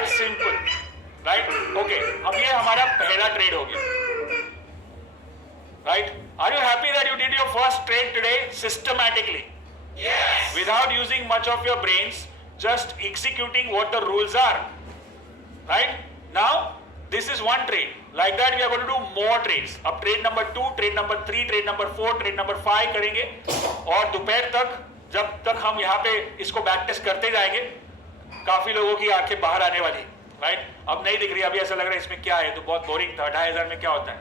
That simple, right? Okay, अब ये हमारा पहला ट्रेड हो गया, right? Are you happy that you did your first trade today systematically? Yes. Without using much of your brains, just executing what the rules are, right? Now this is one trade. Like that we are going to do more trades. अब trade number 2, trade number 3, trade number 4, trade number 5 करेंगे और दोपहर तक जब तक हम यहाँ पे इसको बैक टेस्ट करते जाएंगे, काफी लोगों की आंखें बाहर आने वाली, राइट? अब नहीं दिख रही, अभी ऐसा लग रहा है इसमें क्या है, तो बहुत बोरिंग था, 2500 में क्या होता है,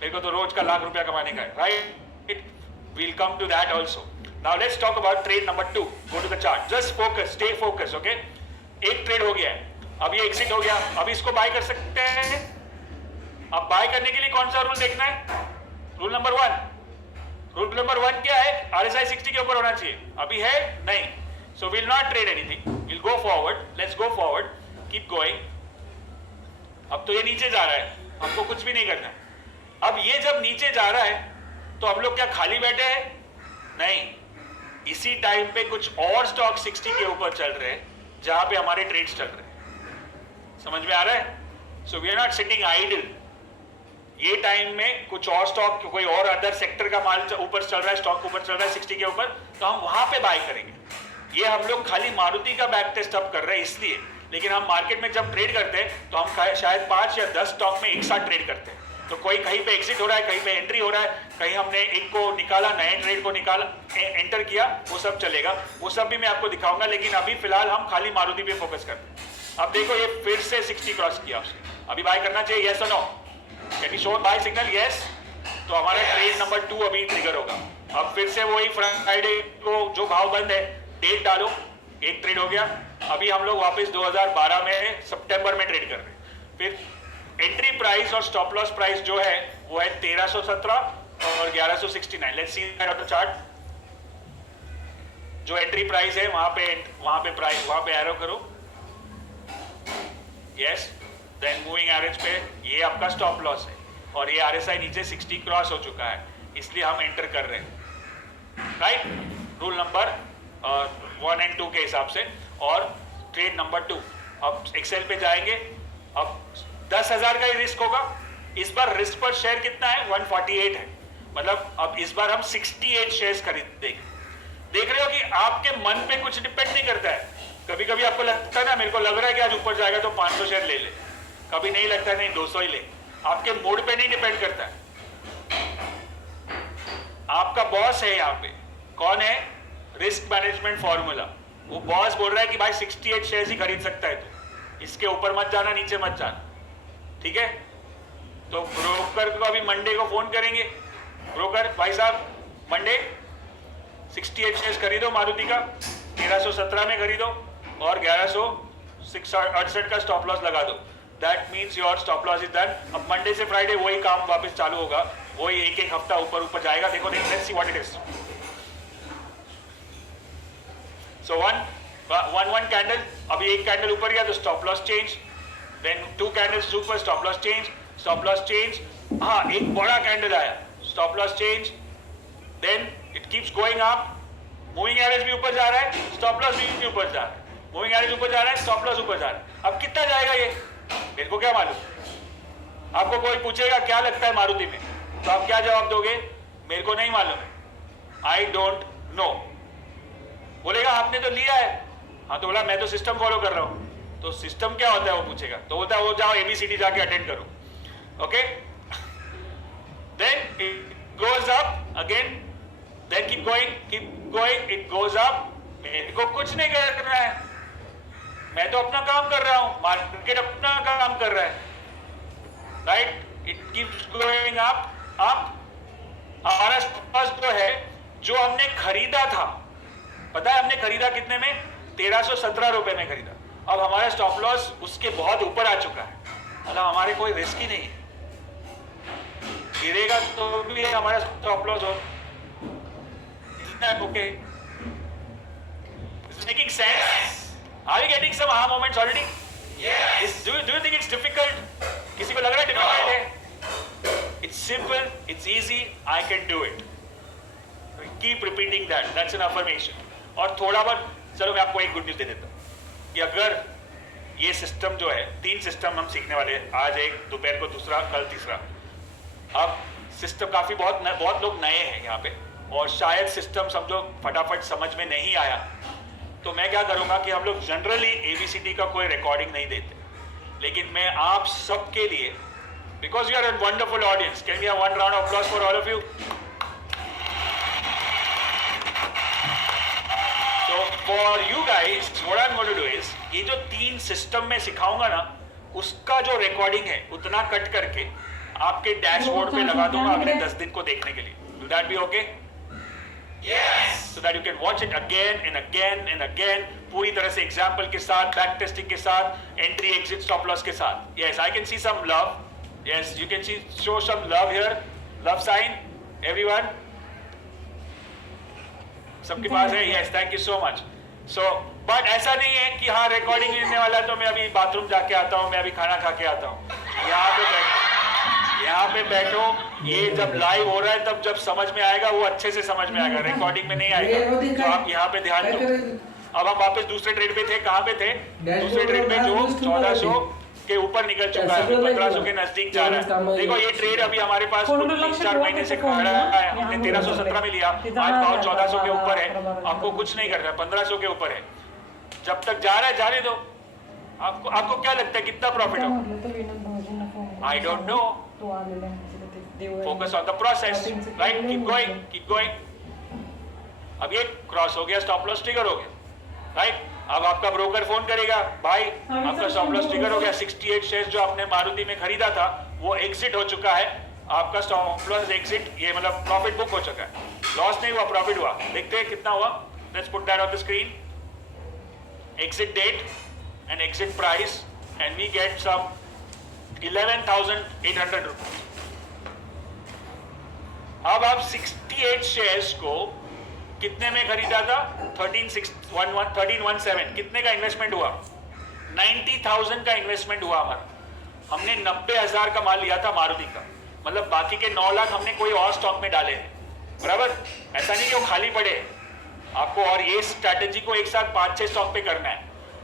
मेरे को तो रोज का लाख रुपया कमाने का है, right? We'll come to that also. Now let's talk about trade number 2. Go to the chart. Just focus, stay focused, okay? एक ट्रेड हो गया है, अब ये एग्जिट हो गया, अब इसको बाय कर सकते हैं। अब बाय करने के लिए कौन सा रूल देखना है? Rule number 1। रूल नंबर 1 क्या है? RSI 60 के ऊपर होना चाहिए, अभी है नहीं, so we'll not trade anything. We'll go forward. Let's go forward. Keep going. अब तो ये नीचे जा रहा है, हमको कुछ भी नहीं करना है। अब ये जब नीचे जा रहा है तो हम लोग क्या खाली बैठे हैं? नहीं, इसी टाइम पे कुछ और स्टॉक 60 के ऊपर चल रहे हैं जहां पे हमारे ट्रेड्स चल रहे हैं। समझ में आ रहा है? So we are not sitting idle. ये टाइम में कुछ और स्टॉक, कोई और अदर सेक्टर का माल ऊपर चल रहा है, स्टॉक ऊपर चल रहा है 60 के ऊपर, तो हम वहां पे बाय करेंगे। ये हम लोग खाली मारुति का बैक टेस्ट अप कर रहे हैं इसलिए, लेकिन हम मार्केट में जब ट्रेड करते हैं तो हम शायद 5 या 10 स्टॉक में एक साथ ट्रेड करते हैं। तो कोई कहीं पे एग्जिट हो रहा है, कहीं पे एंट्री हो रहा है, कहीं हमने एक को निकाला, नए ट्रेड को निकाला, एंटर किया, वो सब चलेगा, वो सब भी मैं आपको दिखाऊंगा। लेकिन अभी फिलहाल हम खाली मारुति पे फोकस करते हैं। अब देखो ये फिर से 60 क्रॉस किया उसने, अभी बाय करना चाहिए, यस और no? Can you show by signal? Yes. तो हमारा ट्रेड नंबर 2 अभी ट्रिगर होगा। अब फिर से वही फ्राइडे को जो भाव बंद है, डेट डालो, एक ट्रेड हो गया। अभी हम लोग वापस 2012 में सितंबर में ट्रेड कर रहे हैं। फिर एंट्री प्राइस और स्टॉप लॉस प्राइस जो है वो है 1317 और 1169। Let's see that on the chart. जो एंट्री प्राइस है वहां पे प्राइस, वहां पे एरो करो, यस। देन मूविंग एवरेज पे ये आपका स्टॉप लॉस है और ये RSI नीचे 60 क्रॉस हो चुका है, इसलिए हम एंटर कर रहे हैं, राइट? रूल नंबर 1 और 2 के हिसाब से। और ट्रेड नंबर 2, अब एक्सेल पे जाएंगे। अब 10,000 का ही रिस्क होगा। इस बार रिस्क पर शेयर कितना है? 148 है, मतलब अब इस बार हम 68 शेयर्स खरीदेंगे। देख रहे हो कि आपके मन पे कुछ डिपेंड नहीं करता है। कभी कभी आपको लगता है ना, मेरे को लग रहा है कि आज ऊपर जाएगा तो 500 शेयर ले ले, कभी नहीं लगता नहीं 200 ही ले। आपके मूड पे नहीं डिपेंड करता है। आपका बॉस है यहाँ पे, कौन है? Risk management formula. वो बॉस बोल रहा है कि भाई 68 शेयर्स ही खरीद सकता है तू, इसके ऊपर मत जाना, नीचे मत जाना, ठीक है? तो ब्रोकर को अभी मंडे को फोन करेंगे, ब्रोकर भाई साहब मंडे 68 शेयर्स खरीदो मारुति का, 1317 में खरीदो और 1168 का स्टॉप लॉस लगा दो। That means your stop loss is done. अब मंडे से फ्राइडे वही काम वापस चालू होगा, वही एक हफ्ता ऊपर ऊपर जाएगा। देखो let's see what it is. So one candle, अभी एक कैंडल ऊपर गया तो stop loss change, then 2 candles ऊपर, stop loss change, stop loss change. हाँ, एक बड़ा कैंडल आया, stop loss change, then it keeps going up. Moving average भी ऊपर जा रहा है, स्टॉप लॉस भी ऊपर जा रहा है, मूविंग एवरेज ऊपर जा रहा है, स्टॉप लॉस ऊपर जा रहा है। अब कितना जाएगा ये मेरे को क्या मालूम। आपको कोई पूछेगा क्या लगता है मारुति में, तो आप क्या जवाब दोगे? मेरे को नहीं मालूम है, आई डोंट नो। बोलेगा आपने तो लिया है, हाँ तो बोला मैं तो सिस्टम फॉलो कर रहा हूं। तो सिस्टम क्या होता है वो पूछेगा, तो बोलता है वो जाओ ABCD जाके अटेंड करो, okay? Then it goes up again, then keep going, it goes up. मेरे को कुछ नहीं करना है, मैं तो अपना काम कर रहा हूं, मार्केट अपना काम कर रहा है, right? It keeps going up up. हमारा फर्स्ट जो है, जो हमने खरीदा था, पता है हमने खरीदा कितने में? 1317 रुपए में खरीदा। अब हमारा स्टॉप लॉस उसके बहुत ऊपर आ चुका है, मतलब हमारे कोई रिस्क ही नहीं है। गिरेगा तो भी हमारा स्टॉप लॉस हो, okay? Is it making sense? Are you getting some aha moments already? Yes. Do you think it's difficult? किसी को लग रहा है difficult है? It's simple, it's easy, I can do it. Keep repeating that. That's an affirmation. और थोड़ा बहुत, चलो मैं आपको एक गुड न्यूज दे देता हूँ कि अगर ये सिस्टम जो है, 3 सिस्टम हम सीखने वाले हैं, आज एक, दोपहर को दूसरा, कल तीसरा। अब सिस्टम काफ़ी बहुत लोग नए हैं यहाँ पे, और शायद सिस्टम समझो फटाफट समझ में नहीं आया, तो मैं क्या करूँगा कि हम लोग जनरली ABCD का कोई रिकॉर्डिंग नहीं देते, लेकिन मैं आप सबके लिए, because you are a wonderful audience, can we have one round of applause for all of you? So for you guys, what I'm going to do is, ये जो 3 सिस्टम में सिखाऊंगा ना, उसका जो रिकॉर्डिंग है उतना कट करके आपके डैशबोर्ड पे लगा दूंगा अगले 10 दिन को देखने के लिए. Will that be okay? Yes. So that you can watch it again and again and again, पूरी तरह से एग्जाम्पल के साथ, बैक टेस्टिंग के साथ, एंट्री एग्जिट स्टॉप लॉस के साथ. Yes, I can see some love. Yes, you can see, show some love here. Love sign, everyone. सबके पास है. Yes, thank you so much. So, but ऐसा नहीं है कि हाँ रिकॉर्डिंग लेने वाला है तो मैं अभी बाथरूम जाके आता हूँ, मैं अभी खाना खा के आता हूँ. यहाँ पे बैठो, ये जब लाइव हो रहा है तब जब समझ में आएगा वो अच्छे से समझ में आएगा, रिकॉर्डिंग में नहीं आएगा. तो आप यहाँ पे ध्यान दो. अब हम वापस दूसरे ट्रेड पे थे. कहाँ पे थे? दूसरे ट्रेड पे जो 1400 के ऊपर निकल चुका है, 1500 के नजदीक जा रहा है. देखो ये ट्रेड अभी हमारे पास 3-4 महीने से खड़ा है. हमने 1317 में लिया, आज भाव 1400 के ऊपर है. आपको कुछ नहीं करना है, 1500 के ऊपर है. जब तक जा रहा है जाने दो. आपको क्या लगता है कितना प्रॉफिट हो? I don't know. Focus on the process, right? Keep going. अब ये क्रॉस हो गया, स्टॉप लॉस ट्रिगर हो गया, राइट? अब आपका ब्रोकर फोन करेगा, भाई आपका स्टॉप लॉस ट्रिगर हो गया, 68 शेयर्स जो आपने मारुति में खरीदा था वो एग्जिट हो चुका है, आपका स्टॉप लॉस एग्जिट, ये मतलब प्रॉफिट बुक हो चुका है. लॉस नहीं हुआ, प्रॉफिट हुआ. देखते हैं कितना हुआ. Let's put that on the screen. Exit date and exit price, and we get some 11,800 rupees. अब आप 68 शेयर्स को कितने में खरीदा था? 1317. कितने का इन्वेस्टमेंट हुआ? 90,000 का इन्वेस्टमेंट हुआ हमारा. हमने 90,000 का माल लिया था मारुति का, मतलब बाकी के 9 लाख हमने कोई और स्टॉक में डाले हैं, बराबर? ऐसा नहीं कि वो खाली पड़े आपको, और ये स्ट्रैटेजी को एक साथ 5-6 स्टॉक पे करना है.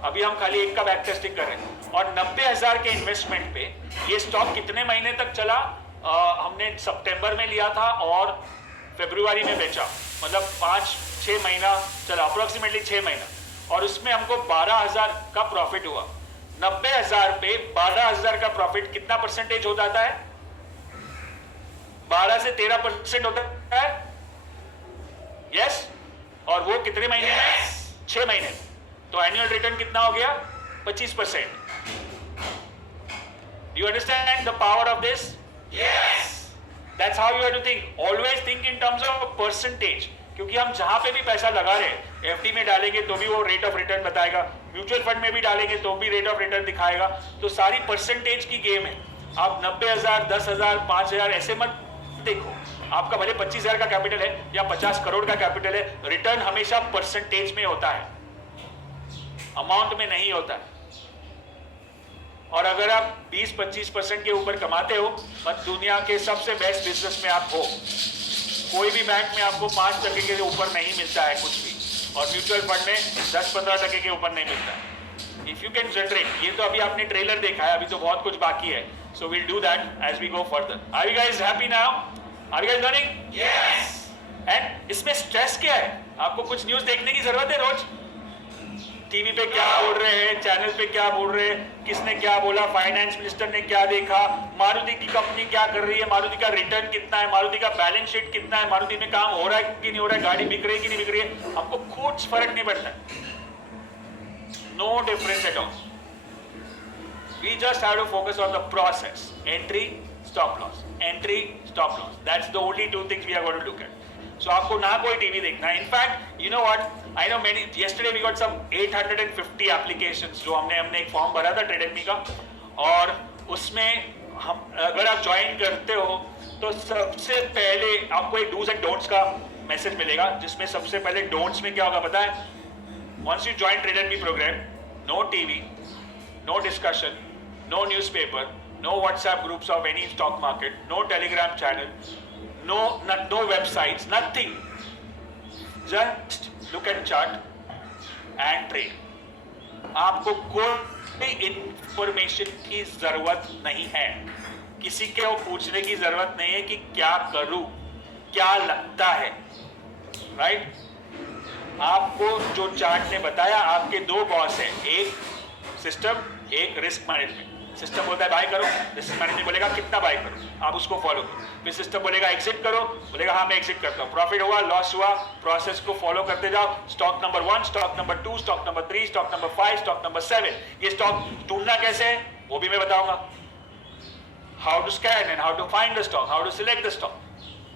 अभी हम खाली एक का बैक टेस्टिंग कर रहे हैं. और 90,000 के इन्वेस्टमेंट पे ये स्टॉक कितने महीने तक चला? हमने सितंबर में लिया था और फरवरी में बेचा, मतलब 5-6 महीना चला, अप्रोक्सीमेटली 6 महीना. और उसमें हमको 12,000 का प्रॉफिट हुआ. 90,000 पे 12,000 का प्रॉफिट कितना परसेंटेज हो जाता है? 12 से 13% होता है. यस. और वो कितने महीने में? 6 महीने. तो एनुअल रिटर्न कितना हो गया? 25%. Do you understand the power of this? Yes. That's how you have to think. Always think in terms of percentage. क्योंकि हम जहां पे भी पैसा लगा रहे हैं, FD में डालेंगे तो भी वो रेट ऑफ रिटर्न बताएगा, म्यूचुअल फंड में भी डालेंगे तो भी रेट ऑफ रिटर्न दिखाएगा. तो सारी परसेंटेज की गेम है. आप 90,000, 10,000, 5,000 ऐसे मत देखो. आपका भले 25,000 का कैपिटल है या 50 करोड़ का कैपिटल है, रिटर्न हमेशा परसेंटेज में होता है, अमाउंट में नहीं होता है. और अगर आप 20-25% के ऊपर कमाते हो, बस दुनिया के सबसे बेस्ट बिजनेस में आप हो. कोई भी बैंक में आपको 5% के ऊपर नहीं मिलता है कुछ भी, और म्यूचुअल फंड में 10-15% के ऊपर नहीं मिलता है. इफ यू कैन जनरेट, ये तो अभी आपने ट्रेलर देखा है, अभी तो बहुत कुछ बाकी है. So will do that as we go further. Are you guys happy now? Are you guys learning? Yes. And इसमें स्ट्रेस क्या है? आपको कुछ न्यूज देखने की जरूरत है रोज. टीवी पे क्या बोल रहे हैं, चैनल पे क्या बोल रहे हैं, किसने क्या बोला, फाइनेंस मिनिस्टर ने क्या देखा, मारुति की कंपनी क्या कर रही है, मारुति का रिटर्न कितना है, मारुति का बैलेंस शीट कितना है, मारुति में काम हो रहा है कि नहीं हो रहा है, गाड़ी बिक रही है कि नहीं बिक रही है, हमको कुछ फर्क नहीं पड़ता. No difference at all. We just have to focus on the process. Entry, stop loss, entry, stop loss. That's the only 2 things we are going to look at. So आपको ना कोई टीवी देखना है. In fact you know what, I know many, yesterday we got some 850 applications जो हमने एक form भरा था ट्रेडमी का, और उसमें हम, अगर आप ज्वाइन करते हो तो सबसे पहले आपको एक डूज एंड डोंट्स का मैसेज मिलेगा, जिसमें सबसे पहले डोंट्स में क्या होगा पता है? Once you join TradeMe program, no TV, no discussion, no newspaper, no WhatsApp groups of any stock market, no Telegram channel, no websites, nothing. Just look at chart and trade. आपको कोई information की जरूरत नहीं है, किसी के वो पूछने की जरूरत नहीं है कि क्या करूं, क्या लगता है, राइट? आपको जो चार्ट ने बताया, आपके दो बॉस हैं, एक सिस्टम, एक रिस्क मैनेजमेंट। सिस्टम बोलता है बाय करो, रिस्क मैनेजमेंट बोलेगा कितना बाय करो, आप उसको फॉलो करो। फिर सिस्टम बोलेगा एग्जिट करो, बोलेगा हाँ मैं एग्जिट करता हूँ, प्रॉफिट हुआ लॉस हुआ, प्रोसेस को फॉलो करते जाओ। Stock number 1, stock number 2, stock number 3, stock number 5, stock number 7। ये स्टॉक ढूंढना कैसे है वो भी मैं बताऊंगा, how to scan and how to find the stock, how to select the stock.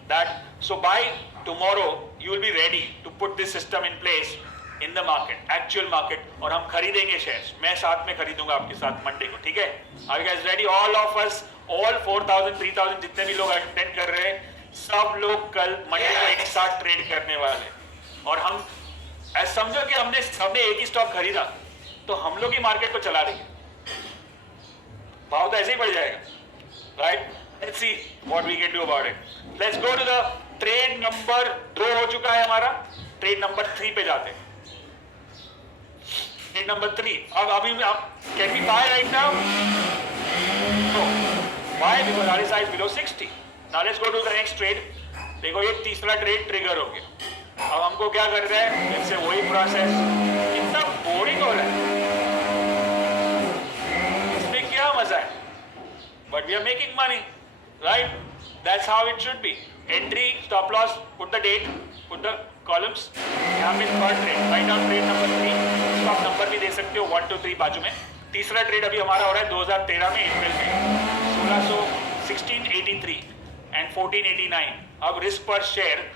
That so by tomorrow you will be ready to put this system in place in the market, actual market, और हम खरीदेंगे shares. मैं साथ में खरीदूंगा आपके साथ Monday को, ठीक है? Are you guys ready? All of us, all 4000, 3000 जितने भी लोग अटेंड कर रहे हैं, सब लोग कल मंडे को एक साथ ट्रेड करने वाले हैं। और हम ऐसा समझो कि हमने एक ही स्टॉक खरीदा तो हम लोग ही मार्केट को चला देंगे, भाव तो ऐसे ही बढ़ जाएगा, right? Let's see what we can do about it. Let's go to the trade number 2 हो चुका है हमारा, trade number 3 पे जाते हैं। trade number 3, अब अभी can we buy right now? No. Why? Because RSI is below 60. Now let's go to the next trade. देखो ये तीसरा ट्रेड ट्रिगर हो गया। अब हमको क्या कर रहा है, फिर से वही प्रोसेस, कितना बोरिंग हो रहा है, इसमें क्या मजा है? But we are making money, right? That's how it should be. Entry, stop loss, put the date, put the columns. यहाँ पे third trade, write down trade number 3, stock number भी दे सकते हो 1 2 3 बाजू में। तीसरा ट्रेड अभी हमारा हो रहा है 2013 में अप्रैल में 1683 एंड 1489। अब रिस्क पर शेयर